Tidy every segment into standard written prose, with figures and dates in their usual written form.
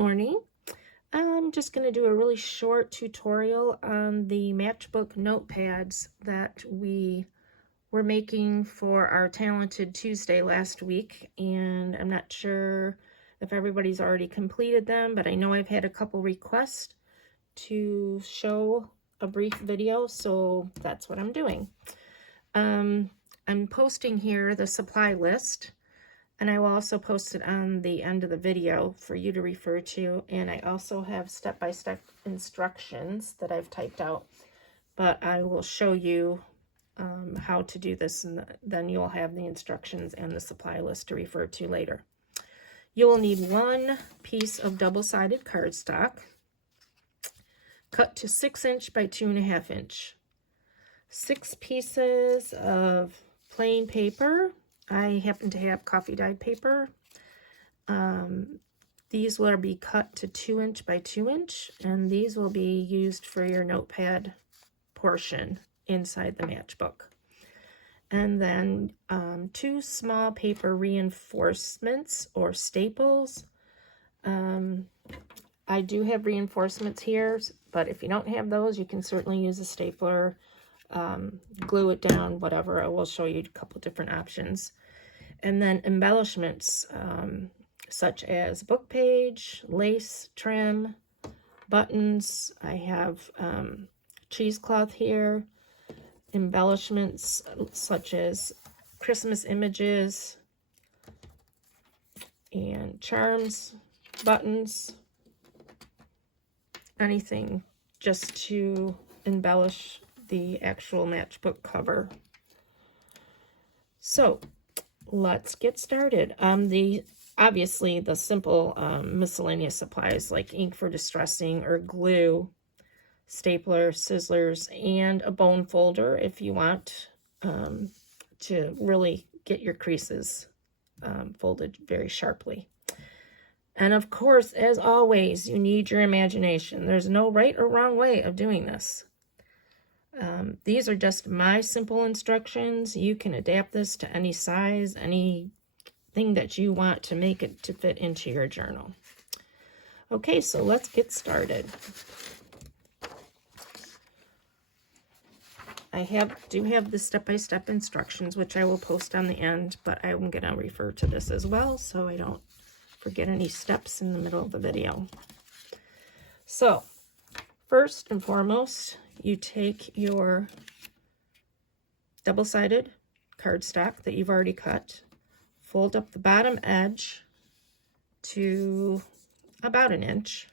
morning. I'm just going to do a really short tutorial on the Matchbook Notepads that we were making for our Talented Tuesday last week, and I'm not sure if everybody's already completed them, but I know I've had a couple requests to show a brief video, so that's what I'm doing. I'm posting here the supply list, and I will also post it on the end of the video for you to refer to. And I also have step-by-step instructions that I've typed out, but I will show you how to do this, and then you'll have the instructions and the supply list to refer to later. You will need one piece of double-sided cardstock, cut to 6" by 2.5 inch. 6 pieces of plain paper. I happen to have coffee dyed paper. These will be cut to 2" by 2 inch, and these will be used for your notepad portion inside the matchbook. And then 2 small paper reinforcements or staples. I do have reinforcements here, but if you don't have those, you can certainly use a stapler, glue it down, whatever. I will show you a couple different options. And then embellishments, such as book page, lace trim, buttons. I have cheesecloth here. Embellishments such as Christmas images and charms, buttons, anything just to embellish the actual matchbook cover. So let's get started. Obviously the simple miscellaneous supplies like ink for distressing or glue, stapler, scissors, and a bone folder if you want to really get your creases folded very sharply. And of course, as always, you need your imagination. There's no right or wrong way of doing this. These are just my simple instructions. You can adapt this to any size, anything that you want to make it to fit into your journal. Okay, so let's get started. I do have the step-by-step instructions, which I will post on the end, but I'm going to refer to this as well so I don't forget any steps in the middle of the video. So, first and foremost, you take your double-sided cardstock that you've already cut, fold up the bottom edge to about 1 inch,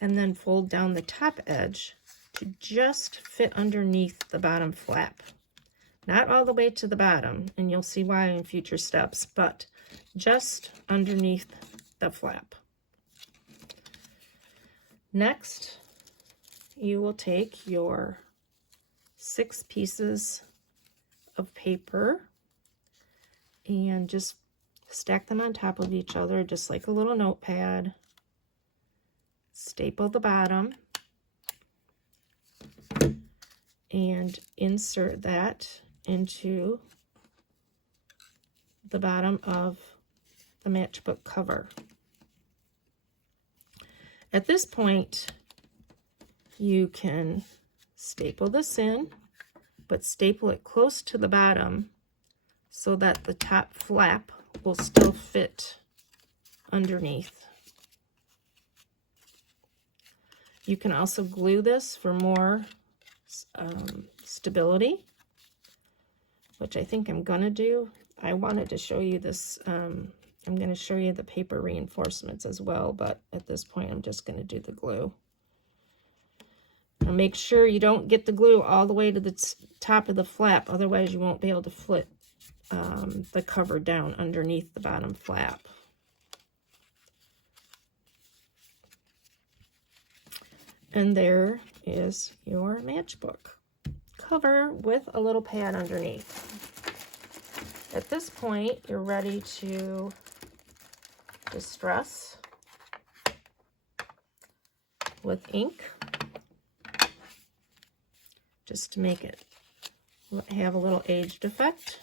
and then fold down the top edge to just fit underneath the bottom flap. Not all the way to the bottom, and you'll see why in future steps, but just underneath the flap. Next, you will take your 6 pieces of paper and just stack them on top of each other, just like a little notepad. Staple the bottom and insert that into the bottom of the matchbook cover. At this point, you can staple this in, but staple it close to the bottom so that the top flap will still fit underneath. You can also glue this for more stability, which I think I'm gonna do. I wanted to show you this. I'm going to show you the paper reinforcements as well, but at this point I'm just going to do the glue. Now make sure you don't get the glue all the way to the top of the flap, otherwise you won't be able to flip the cover down underneath the bottom flap. And there is your matchbook cover with a little pad underneath. At this point, you're ready to distress with ink, just to make it have a little aged effect.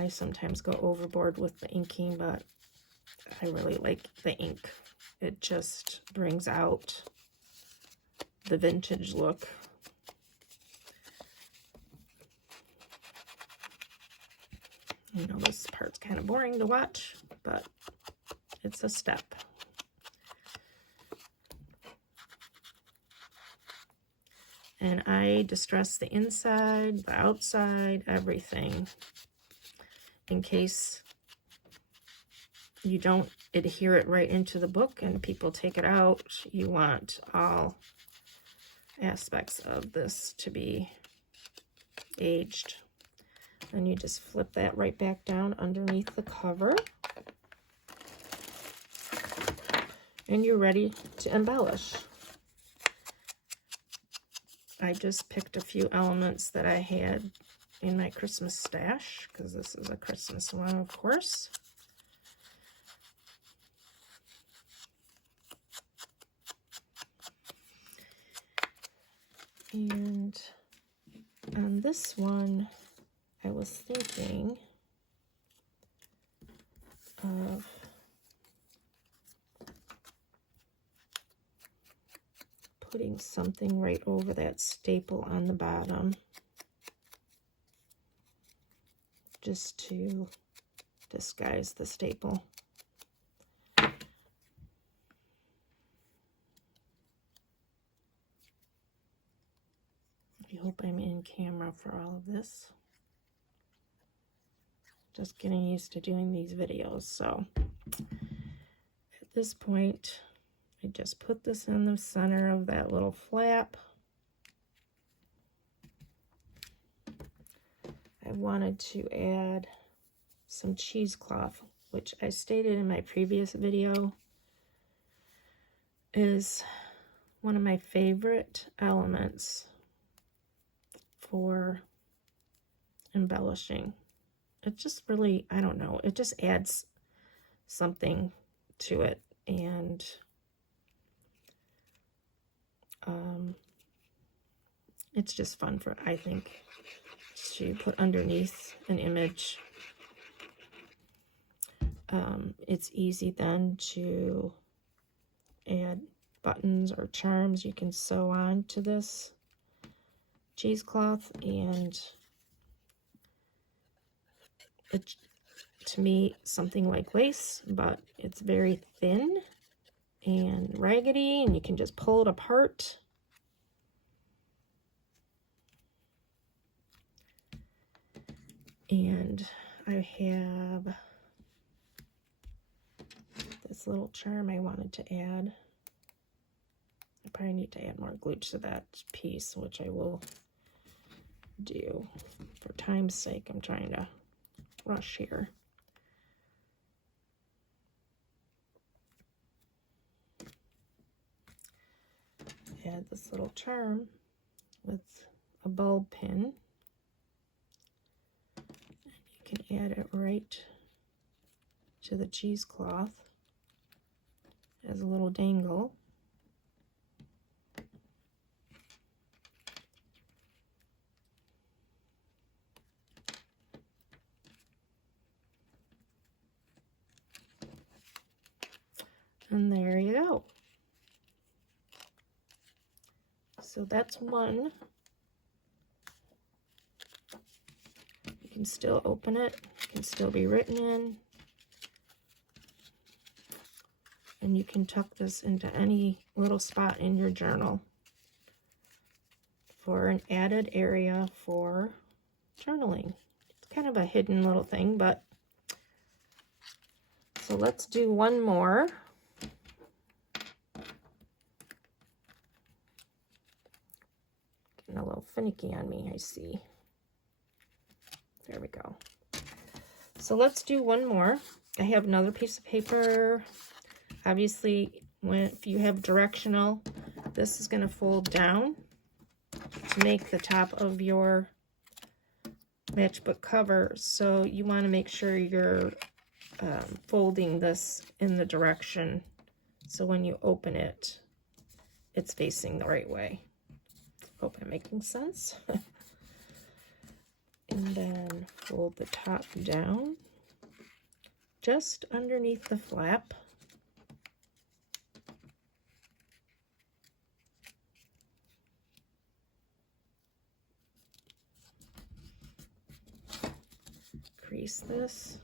I sometimes go overboard with the inking, but I really like the ink. It just brings out the vintage look. You know, this part's kind of boring to watch, but it's a step. And I distress the inside, the outside, everything, in case you don't adhere it right into the book and people take it out. You want all aspects of this to be aged. And you just flip that right back down underneath the cover. And you're ready to embellish. I just picked a few elements that I had in my Christmas stash, because this is a Christmas one, of course. And on this one, I was thinking of putting something right over that staple on the bottom, just to disguise the staple. I hope I'm in camera for all of this. Just getting used to doing these videos, so at this point, I just put this in the center of that little flap. I wanted to add some cheesecloth, which I stated in my previous video is one of my favorite elements for embellishing. It just really, I don't know, it just adds something to it, and it's just fun for, I think, to put underneath an image. It's easy then to add buttons or charms you can sew on to this cheesecloth, and it, to me, something like lace, but it's very thin and raggedy, and you can just pull it apart. And I have this little charm I wanted to add. I probably need to add more glue to that piece, which I will do. For time's sake, I'm trying to rush here. Add this little charm with a bulb pin. You can add it right to the cheesecloth as a little dangle. And there you go. So that's one. You can still open it, it can still be written in. And you can tuck this into any little spot in your journal for an added area for journaling. It's kind of a hidden little thing, but so let's do one more. Getting a little finicky on me, I see. There we go. So let's do one more. I have another piece of paper. Obviously, if you have directional, this is going to fold down to make the top of your matchbook cover. So you want to make sure you're folding this in the direction, so when you open it, it's facing the right way. Hope I'm making sense. And then fold the top down just underneath the flap. Crease this.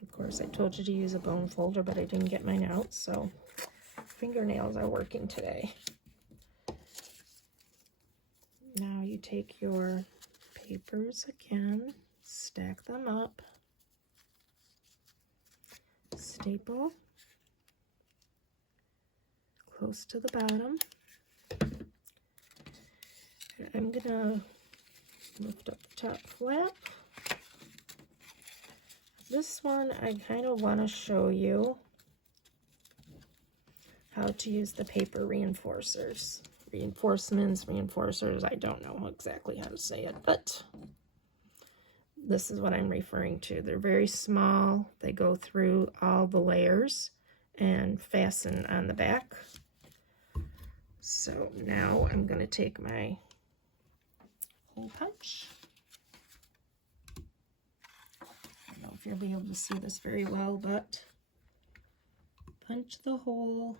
Of course, I told you to use a bone folder, but I didn't get mine out, so fingernails are working today. Now you take your papers again, stack them up, staple close to the bottom. I'm gonna lift up the top flap. This one, I kind of want to show you how to use the paper reinforcers. Reinforcers, I don't know exactly how to say it, but this is what I'm referring to. They're very small. They go through all the layers and fasten on the back. So now I'm going to take my hole punch. I don't know if you'll be able to see this very well, but punch the hole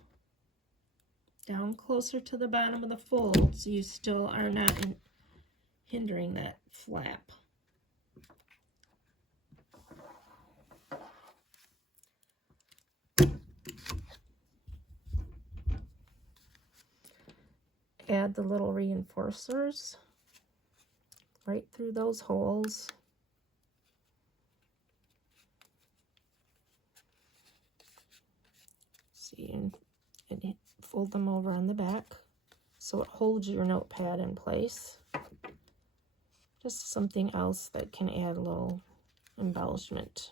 down closer to the bottom of the fold so you still are not hindering that flap. Add the little reinforcers right through those holes. See, and fold them over on the back so it holds your notepad in place. Just something else that can add a little embellishment,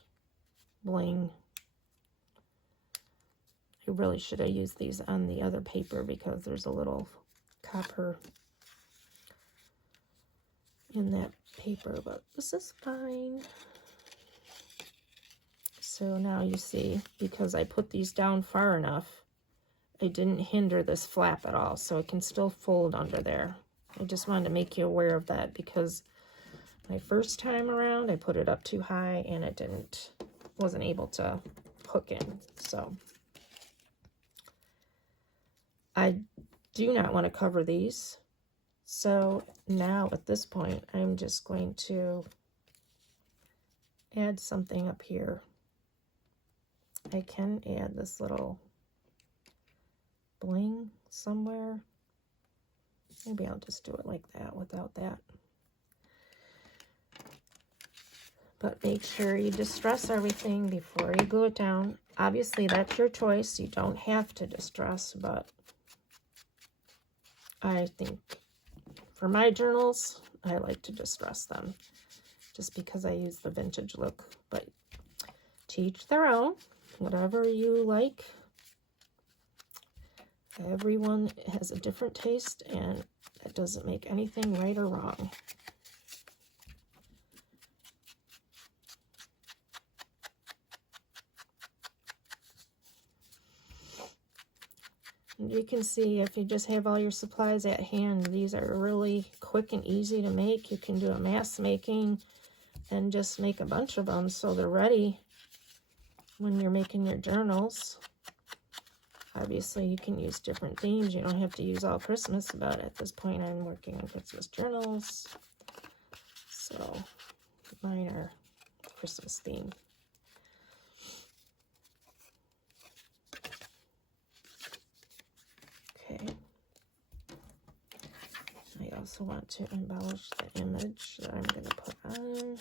bling. I really should have used these on the other paper because there's a little copper in that paper, but this is fine. So now you see, because I put these down far enough, I didn't hinder this flap at all, so it can still fold under there. I just wanted to make you aware of that because my first time around I put it up too high and it wasn't able to hook in. So I do not want to cover these. So now at this point I'm just going to add something up here. I can add this little bling somewhere. Maybe I'll just do it like that without that. But make sure you distress everything before you glue it down. Obviously, that's your choice. You don't have to distress, but I think for my journals, I like to distress them just because I use the vintage look. But to each their own, whatever you like. Everyone has a different taste, and that doesn't make anything right or wrong. And you can see if you just have all your supplies at hand, these are really quick and easy to make. You can do a mass making and just make a bunch of them so they're ready when you're making your journals. Obviously, you can use different themes. You don't have to use all Christmas, but at this point, I'm working on Christmas journals. So, mine are Christmas themed. Okay. I also want to embellish the image that I'm going to put on.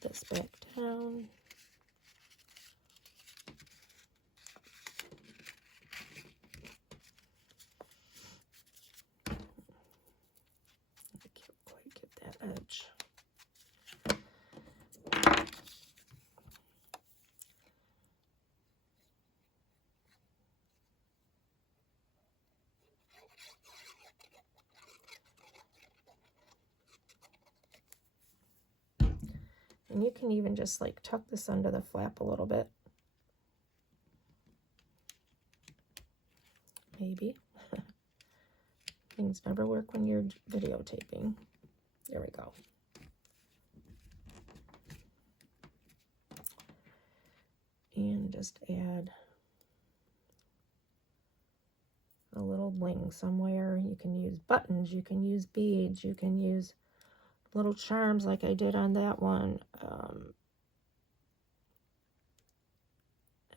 This back down. I can't quite get that edge. And you can even just like tuck this under the flap a little bit. Maybe. Things never work when you're videotaping. There we go. And just add a little bling somewhere. You can use buttons, you can use beads, you can use little charms like I did on that one.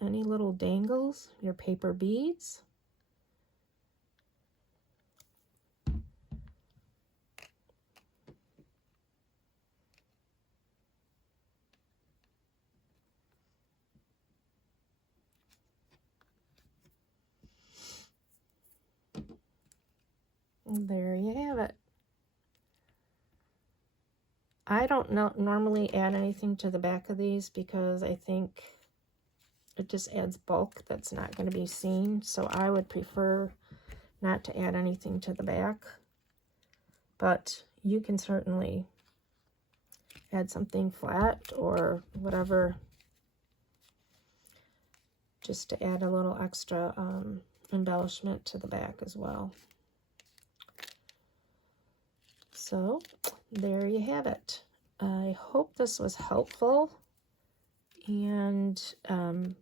Any little dangles, your paper beads. And there you have it. I don't normally add anything to the back of these because I think it just adds bulk that's not going to be seen. So I would prefer not to add anything to the back. But you can certainly add something flat or whatever, just to add a little extra embellishment to the back as well. So there you have it. I hope this was helpful, and I'm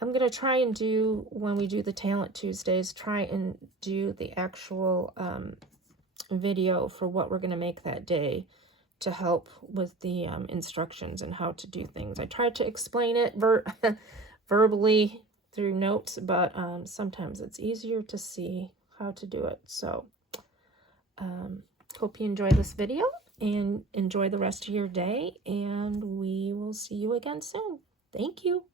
going to try and do, when we do the Talent Tuesdays, try and do the actual video for what we're going to make that day to help with the instructions and how to do things. I tried to explain it verbally through notes, but sometimes it's easier to see how to do it. So hope you enjoy this video and enjoy the rest of your day, and we will see you again soon. Thank you.